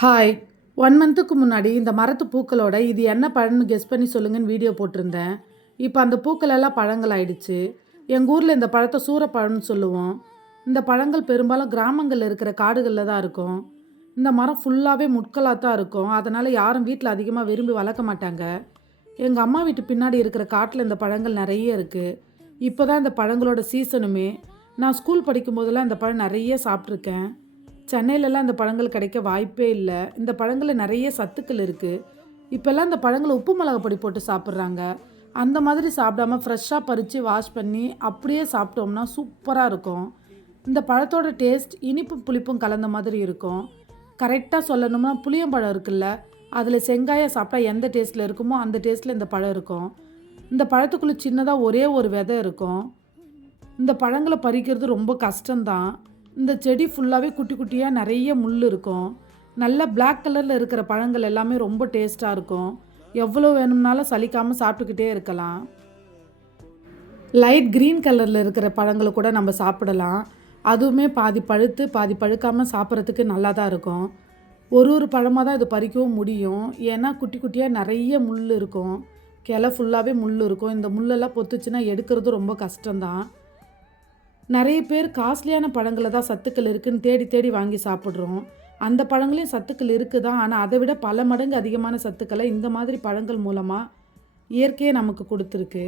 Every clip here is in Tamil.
ஹாய். 1 மந்த்துக்கு முன்னாடி இந்த மரத்து பூக்களோட இது என்ன பழம்னு கெஸ் பண்ணி சொல்லுங்கன்னு வீடியோ போட்டிருந்தேன். இப்போ அந்த பூக்கள் எல்லாம் பழங்கள் ஆயிடுச்சு. எங்கள் ஊரில் இந்த பழத்தை சூரப்பழம்னு சொல்லுவோம். இந்த பழங்கள் பெரும்பாலும் கிராமங்களில் இருக்கிற காடுகளில் தான் இருக்கும். இந்த மரம் ஃபுல்லாகவே முட்களாக தான் இருக்கும். அதனால் யாரும் வீட்டில் அதிகமாக விரும்பி வளர்க்க மாட்டாங்க. எங்கள் அம்மா வீட்டு பின்னாடி இருக்கிற காட்டில் இந்த பழங்கள் நிறைய இருக்குது. இப்போ தான் இந்த பழங்களோட சீசனுமே. நான் ஸ்கூல் படிக்கும்போதெல்லாம் இந்த பழம் நிறைய சாப்பிட்ருக்கேன். சென்னையிலலாம் இந்த பழங்கள் கிடைக்க வாய்ப்பே இல்லை. இந்த பழங்களில் நிறைய சத்துக்கள் இருக்குது. இப்போல்லாம் இந்த பழங்களை உப்பு மிளகா பொடி போட்டு சாப்பிட்றாங்க. அந்த மாதிரி சாப்பிடாம ஃப்ரெஷ்ஷாக பறித்து வாஷ் பண்ணி அப்படியே சாப்பிட்டோம்னா சூப்பராக இருக்கும். இந்த பழத்தோட டேஸ்ட் இனிப்பும் புளிப்பும் கலந்த மாதிரி இருக்கும். கரெக்டாக சொல்லணும்னா புளியம்பழம் இருக்குல்ல, அதில் செங்காயை சாப்பிட்டா எந்த டேஸ்ட்டில் இருக்குமோ அந்த டேஸ்ட்டில் இந்த பழம் இருக்கும். இந்த பழத்துக்குள்ளே சின்னதாக ஒரே ஒரு விதை இருக்கும். இந்த பழங்களை பறிக்கிறது ரொம்ப கஷ்டம்தான். இந்த செடி ஃபுல்லாகவே குட்டி குட்டியாக நிறைய முள் இருக்கும். நல்ல பிளாக் கலரில் இருக்கிற பழங்கள் எல்லாமே ரொம்ப டேஸ்ட்டாக இருக்கும். எவ்வளோ வேணும்னாலும் சலிக்காமல் சாப்பிட்டுக்கிட்டே இருக்கலாம். லைட் க்ரீன் கலரில் இருக்கிற பழங்களை கூட நம்ம சாப்பிடலாம். அதுவுமே பாதி பழுத்து பாதி பழுக்காமல் சாப்பிட்றதுக்கு நல்லா தான் இருக்கும். ஒரு பழமாக தான் இது பறிக்கவும் முடியும். ஏன்னா குட்டி குட்டியாக நிறைய முள் இருக்கும். கிளை ஃபுல்லாகவே முள் இருக்கும். இந்த முள்ளெல்லாம் பொத்துச்சுன்னா எடுக்கிறது ரொம்ப கஷ்டம்தான். நிறைய பேர் காஸ்ட்லியான பழங்களை தான் சத்துக்கள் இருக்குதுன்னு தேடி தேடி வாங்கி சாப்பிட்றோம். அந்த பழங்களையும் சத்துக்கள் இருக்குது தான். ஆனால் அதை விட பல மடங்கு அதிகமான சத்துக்களை இந்த மாதிரி பழங்கள் மூலமாக இயற்கையே நமக்கு கொடுத்துருக்கு.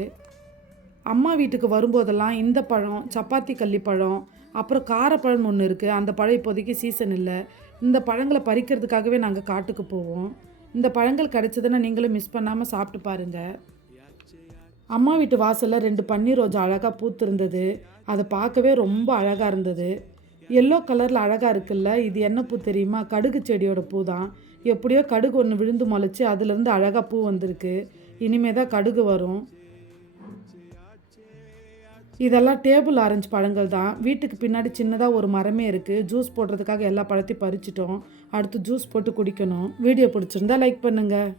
அம்மா வீட்டுக்கு வரும்போதெல்லாம் இந்த பழம், சப்பாத்தி கள்ளிப்பழம், அப்புறம் காரப்பழம்னு ஒன்று இருக்குது. அந்த பழம் இப்போதைக்கு சீசன் இல்லை. இந்த பழங்களை பறிக்கிறதுக்காகவே நாங்கள் காட்டுக்கு போவோம். இந்த பழங்கள் கிடைச்சதுன்னா நீங்களும் மிஸ் பண்ணாமல் சாப்பிட்டு பாருங்கள். அம்மா வீட்டு வாசலில் 2 பன்னீர் ரோஜா அழகாக பூத்திருந்தது. அதை பார்க்கவே ரொம்ப அழகாக இருந்தது. எல்லோ கலரில் அழகாக இருக்குல்ல, இது என்ன பூ தெரியுமா? கடுகு செடியோட பூ தான். எப்படியோ கடுகு ஒன்று விழுந்து முளைச்சி அதுலேருந்து அழகாக பூ வந்திருக்கு. இனிமே தான் கடுகு வரும். இதெல்லாம் டேபிள் ஆரஞ்சு பழங்கள் தான். வீட்டுக்கு பின்னாடி சின்னதாக ஒரு மரமே இருக்குது. ஜூஸ் போடுறதுக்காக எல்லா பழத்தையும் பறிச்சிட்டோம். அடுத்து ஜூஸ் போட்டு குடிக்கணும். வீடியோ பிடிச்சிருந்தா லைக் பண்ணுங்கள்.